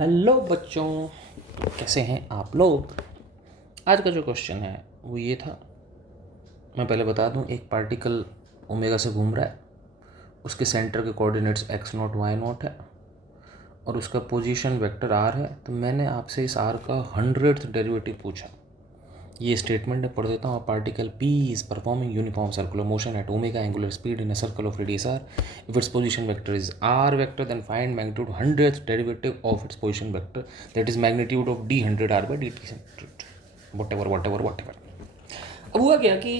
Hello बच्चों, कैसे हैं आप लोग। आज का जो क्वेश्चन है वो ये था। मैं पहले बता दूं, एक पार्टिकल ओमेगा से घूम रहा है, उसके सेंटर के कोऑर्डिनेट्स x0 y0 है और उसका पोजीशन वेक्टर r है। तो मैंने आपसे इस r का 100th डेरिवेटिव पूछा। ये स्टेटमेंट है, पढ़ देता हूँ। Particle p is performing uniform circular motion at omega angular speed in a circle of radius r if its position vector is r vector then find magnitude 100th derivative of its position vector, that is magnitude of d 100 r by dt whatever। अब हुआ क्या कि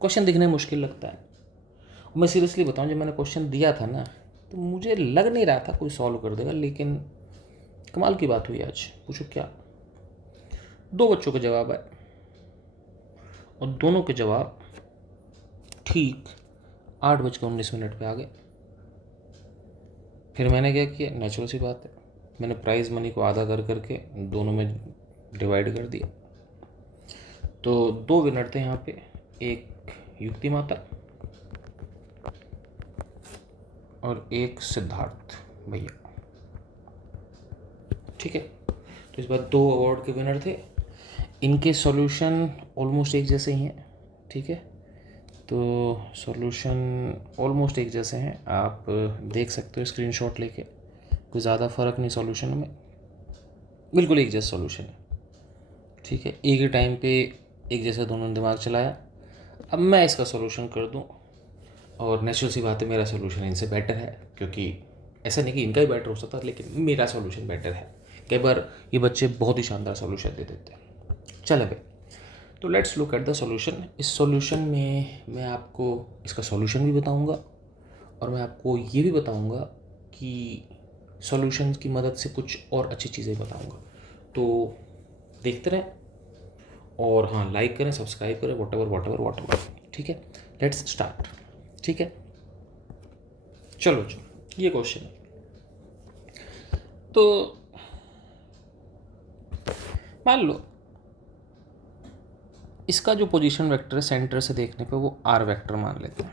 question दिखने में मुश्किल लगता है। मैं सीरियसली बताऊं, जब मैंने क्वेश्चन दिया था ना तो मुझे लग नहीं रहा था कोई सॉल्व कर देगा, लेकिन कमाल की बात हुई आज। पूछो क्या। 2 बच्चों के जवाब आए और दोनों के जवाब ठीक 8:19 पे आ गए। फिर मैंने क्या किया, नेचुरल सी बात है, मैंने प्राइज़ मनी को आधा कर करके दोनों में डिवाइड कर दिया। तो 2 विनर थे यहाँ पे, एक युक्ति माता और एक सिद्धार्थ भैया। ठीक है, तो इस बार 2 अवार्ड के विनर थे। इनके सॉल्यूशन ऑलमोस्ट एक जैसे ही हैं। ठीक है, तो सॉल्यूशन ऑलमोस्ट एक जैसे हैं, आप देख सकते हो स्क्रीनशॉट लेके। कोई ज़्यादा फ़र्क नहीं सॉल्यूशन में, बिल्कुल एक जैसा सॉल्यूशन है। ठीक है, एक ही टाइम पे एक जैसा दोनों ने दिमाग चलाया। अब मैं इसका सॉल्यूशन कर दूं और नेचुरल सी बात है, मेरा सॉल्यूशन इनसे बेटर है, क्योंकि ऐसा नहीं कि इनका ही बेटर हो सकता, लेकिन मेरा सॉल्यूशन बेटर है। कई बार ये बच्चे बहुत ही शानदार सॉल्यूशन दे देते हैं। चल भाई, तो let's look at the solution. इस सॉल्यूशन में मैं आपको इसका सॉल्यूशन भी बताऊंगा और मैं आपको ये भी बताऊंगा कि सॉल्यूशन की मदद से कुछ और अच्छी चीज़ें बताऊंगा। तो देखते रहें और हाँ, लाइक करें, सब्सक्राइब करें, वॉट एवर। ठीक है, लेट्स स्टार्ट। ठीक है, चलो ये क्वेश्चन है। तो मान लो इसका जो पोजीशन वेक्टर है सेंटर से देखने पे वो r वेक्टर मान लेते हैं,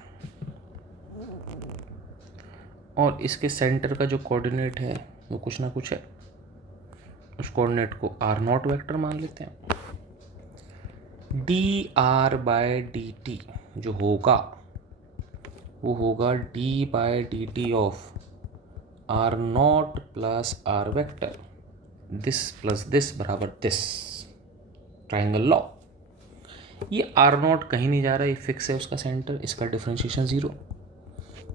और इसके सेंटर का जो कोऑर्डिनेट है वो कुछ ना कुछ है। उस कोऑर्डिनेट को r0 वेक्टर मान लेते हैं। dr बाय dt जो होगा वो होगा d by dt of r0 plus r vector, this plus this बराबर दिस, ट्राइंगल लॉ। ये r0 कहीं नहीं जा रहा, ये फिक्स है उसका सेंटर, इसका डिफरेंशिएशन 0।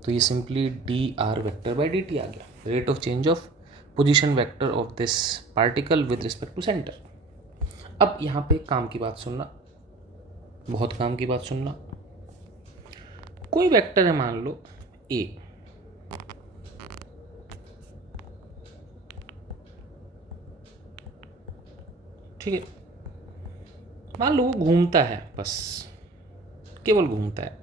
तो ये simply dr vector by dt आ गया, rate of change of position vector of this particle with respect to centre. अब यहाँ पे काम की बात सुनना, बहुत काम की बात सुनना। कोई वेक्टर है, मान लो a, ठीक है। मान लो वो घूमता है, बस केवल घूमता है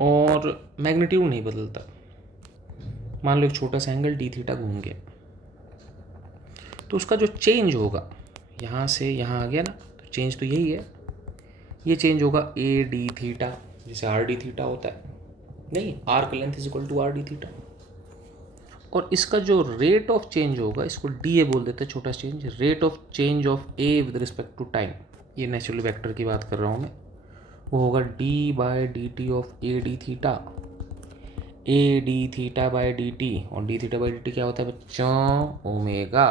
और मैग्नीट्यूड नहीं बदलता। मान लो एक छोटा सा एंगल डी थीटा घूम गया, तो उसका जो चेंज होगा यहाँ से यहाँ आ गया ना, तो चेंज तो यही है। ये चेंज होगा ए डी थीटा, जैसे आर डी थीटा होता है, नहीं, arc length is equal to r d theta. और इसका जो रेट ऑफ चेंज होगा, इसको डी ए बोल देते हैं, छोटा change, rate of change of A with respect to time. ये नेचुरल वेक्टर की बात कर रहा हूँ मैं। वो होगा d by d t of A d theta, A d theta by d t. और d theta by d t क्या होता है बच्चों, ओमेगा।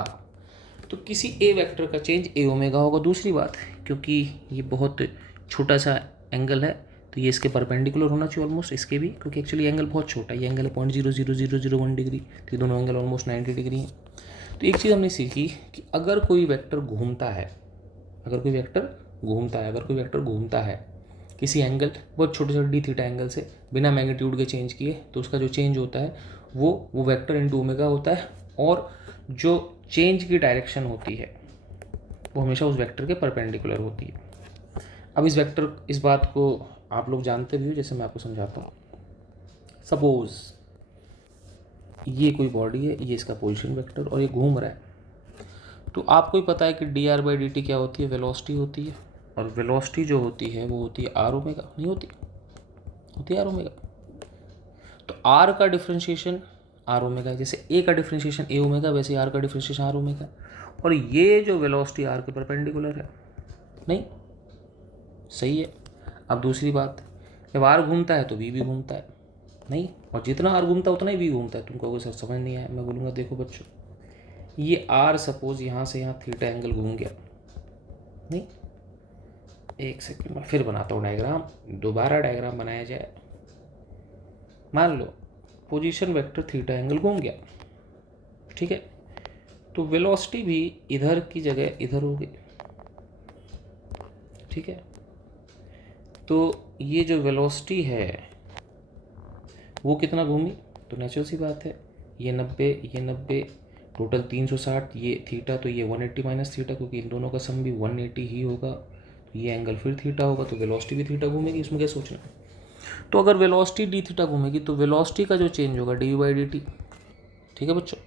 तो किसी ए वेक्टर का चेंज ए ओमेगा होगा। दूसरी बात, क्योंकि ये बहुत छोटा सा एंगल है तो ये इसके परपेंडिकुलर होना चाहिए ऑलमोस्ट, इसके भी, क्योंकि एक्चुअली एंगल बहुत छोटा है, ये एंगल है 0.00001 डिग्री, तो ये दोनों एंगल ऑलमोस्ट 90 डिग्री हैं। तो एक चीज़ हमने सीखी कि अगर कोई वेक्टर घूमता है, अगर कोई वेक्टर घूमता है किसी एंगल, बहुत छोटे छोटे डी थीटा एंगल से, बिना मैग्नीट्यूड के चेंज किए, तो उसका जो चेंज होता है वो वेक्टर इंटू ओमेगा होता है, और जो चेंज की डायरेक्शन होती है वो हमेशा उस वेक्टर के परपेंडिकुलर होती है। अब इस बात को आप लोग जानते भी हो, जैसे मैं आपको समझाता हूँ। सपोज ये कोई बॉडी है, ये इसका पोजीशन वेक्टर, और ये घूम रहा है, तो आपको ही पता है कि D r by d t क्या होती है, वेलोसिटी होती है। और वेलोसिटी जो होती है वो होती है आर ओमेगा, नहीं होती, होती है आर ओमेगा। तो आर का डिफ्रेंशिएशन आर ओमेगा है। जैसे ए का डिफ्रेंशिएशन ए ओमेगा, वैसे आर का डिफ्रेंशिएशन आर ओमेगा। और ये जो वेलोसिटी आर के परपेंडिकुलर है, नहीं सही है। अब दूसरी बात, जब आर घूमता है तो वी भी घूमता है, नहीं, और जितना आर घूमता है उतना ही वी घूमता है। तुमको अगर सर समझ नहीं आया, मैं बोलूँगा देखो बच्चों, ये आर सपोज यहाँ से यहाँ थीटा एंगल घूम गया, नहीं, एक सेकंड में फिर बनाता हूँ डायग्राम, दोबारा डायग्राम बनाया जाए। मान लो पोजीशन वेक्टर थीटा एंगल घूम गया, ठीक है, तो वेलोसिटी भी इधर की जगह इधर हो गई, ठीक है। तो ये जो वेलोसिटी है वो कितना घूमी, तो नेचुरल सी बात है, ये 90 टोटल 360, ये थीटा, तो ये 180 माइनस थीटा, क्योंकि इन दोनों का सम भी 180 ही होगा, तो ये एंगल फिर थीटा होगा, तो वेलोसिटी भी थीटा घूमेगी, इसमें क्या सोचना। तो अगर वेलोसिटी डी थीटा घूमेगी तो वेलोसिटी का जो चेंज होगा डी बाई डी टी, ठीक है बच्चों,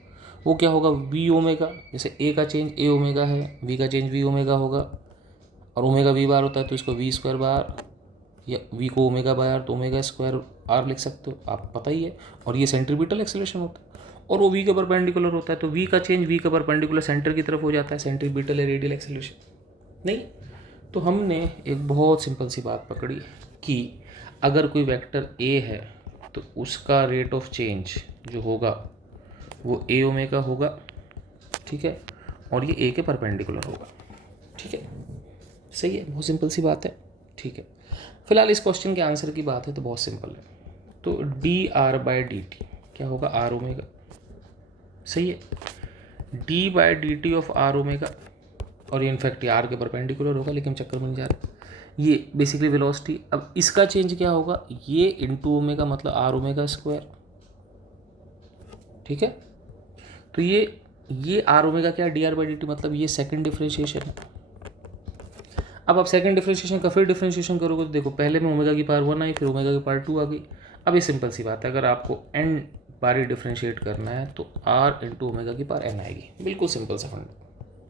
वो क्या होगा वी ओमेगा। जैसे ए का चेंज ए ओमेगा है, वी का चेंज वी ओमेगा होगा, और ओमेगा वी बार होता है तो इसको वी स्क्वायर बार, या वी को ओमेगा बाय आर तो ओमेगा स्क्वायर आर लिख सकते हो, आप पता ही है। और ये सेंट्रीपिटल एक्सेलरेशन होता है, और वो वी के परपेंडिकुलर होता है, तो वी का चेंज वी का परपेंडिकुलर सेंटर की तरफ हो जाता है, सेंट्रीपिटल है रेडियल एक्सेलरेशन, नहीं। तो हमने एक बहुत सिंपल सी बात पकड़ी कि अगर कोई वेक्टर ए है तो उसका रेट ऑफ चेंज जो होगा वो ए ओमेगा होगा, ठीक है, और ये ए के परपेंडिकुलर होगा, ठीक है, सही है, बहुत सिंपल सी बात है, ठीक है। फिलहाल इस क्वेश्चन के आंसर की बात है तो बहुत सिंपल है, तो d r by d t क्या होगा आर ओमेगा, सही है, d by d t of r omega, और ये इनफैक्ट ये आर के परपेंडिकुलर होगा, लेकिन चक्कर में नहीं जा रहा, ये बेसिकली वेलोसिटी। अब इसका चेंज क्या होगा, ये इंटू ओमेगा मतलब आर ओमेगा स्क्वायर, ठीक है। तो ये आर ओमेगा क्या D r by d T, मतलब ये सेकंड डिफ्रेंशिएशन है। अब आप सेकंड डिफ्रेंशिएशन का फिर डिफ्रेंशिएशन करोगे तो देखो पहले में ओमेगा की पावर 1 आई, फिर ओमेगा की पावर 2 आ गई। अब ये सिंपल सी बात है, अगर आपको एन बारी डिफ्रेंशिएट करना है तो आर इंटू ओमेगा की पावर एन आएगी, बिल्कुल सिंपल सा फंड,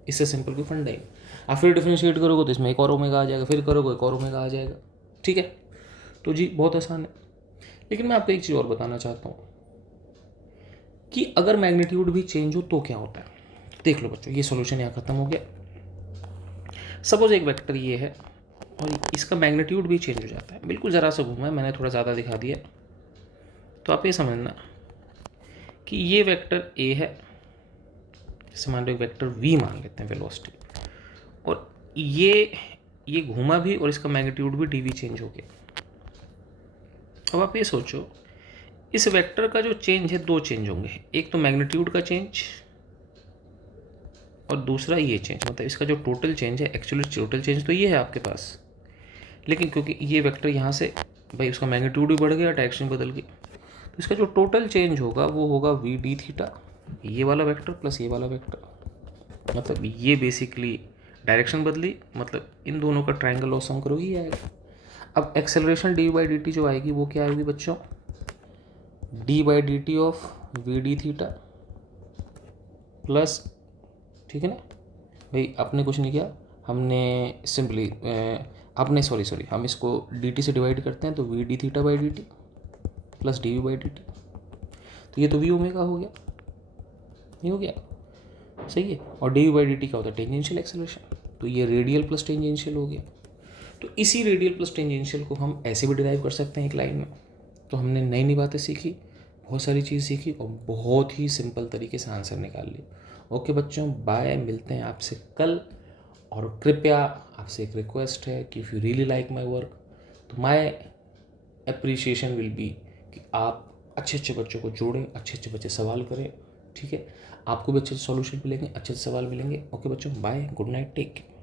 इससे सिंपल कोई फंड है। आप फिर डिफ्रेंशिएट करोगे तो इसमें एक और ओमेगा आ जाएगा, फिर करोगे एक और ओमेगा आ जाएगा, ठीक है। तो जी बहुत आसान है। लेकिन मैं आपको एक चीज़ और बताना चाहता हूँ कि अगर मैग्नीट्यूड भी चेंज हो तो क्या होता है। देख लो बच्चों, ये सॉल्यूशन यहाँ खत्म हो गया। सपोज एक वेक्टर ये है और इसका मैग्नीट्यूड भी चेंज हो जाता है, बिल्कुल ज़रा सा घूमा है, मैंने थोड़ा ज़्यादा दिखा दिया, तो आप ये समझना कि ये वेक्टर ए है, जैसे मान लो एक वेक्टर वी मान लेते हैं वेलोसिटी, और ये घूमा भी और इसका मैग्नीट्यूड भी डी वी चेंज हो गया। अब आप ये सोचो, इस वेक्टर का जो चेंज है दो चेंज होंगे, एक तो मैग्नीट्यूड का चेंज और दूसरा ये चेंज, मतलब इसका जो टोटल चेंज है, एक्चुअली टोटल चेंज तो ये है आपके पास, लेकिन क्योंकि ये वेक्टर यहाँ से भाई उसका मैग्नीट्यूड भी बढ़ गया, डायरेक्शन बदल गई, तो इसका जो टोटल चेंज होगा वो होगा वी डी थीटा, ये वाला वेक्टर प्लस ये वाला वेक्टर, मतलब ये बेसिकली डायरेक्शन बदली, मतलब इन दोनों का ट्रायंगल लॉस सम करो ही आएगा। अब acceleration d by d t जो आएगी वो क्या आएगी बच्चों, d by d t of v d theta plus, ठीक है ना भाई, आपने कुछ नहीं किया, हमने सिंपली आपने सॉरी हम इसको डी टी से डिवाइड करते हैं, तो v d theta by d t plus d v by d t, तो ये तो वी ओमेगा हो गया, नहीं हो गया, सही है। और d v by d t क्या होता है टेंजेंशियल एक्सेलरेशन, तो ये रेडियल प्लस टेंजेंशियल हो गया। तो इसी रेडियल प्लस टेंजेंशियल को हम ऐसे भी डिराइव कर सकते हैं एक लाइन में। तो हमने नई नई बातें सीखी, बहुत सारी चीज़ सीखी और बहुत ही सिंपल तरीके से आंसर निकाल लिया। ओके बच्चों, बाय, मिलते हैं आपसे कल। और कृपया आपसे एक रिक्वेस्ट है कि if you really like my work, तो माय अप्रिसिएशन विल बी कि आप अच्छे अच्छे बच्चों को जोड़ें, अच्छे अच्छे बच्चे सवाल करें, ठीक है। आपको भी अच्छे सॉल्यूशन मिलेंगे, अच्छे सवाल मिलेंगे। ओके बच्चों, bye, good night, take care.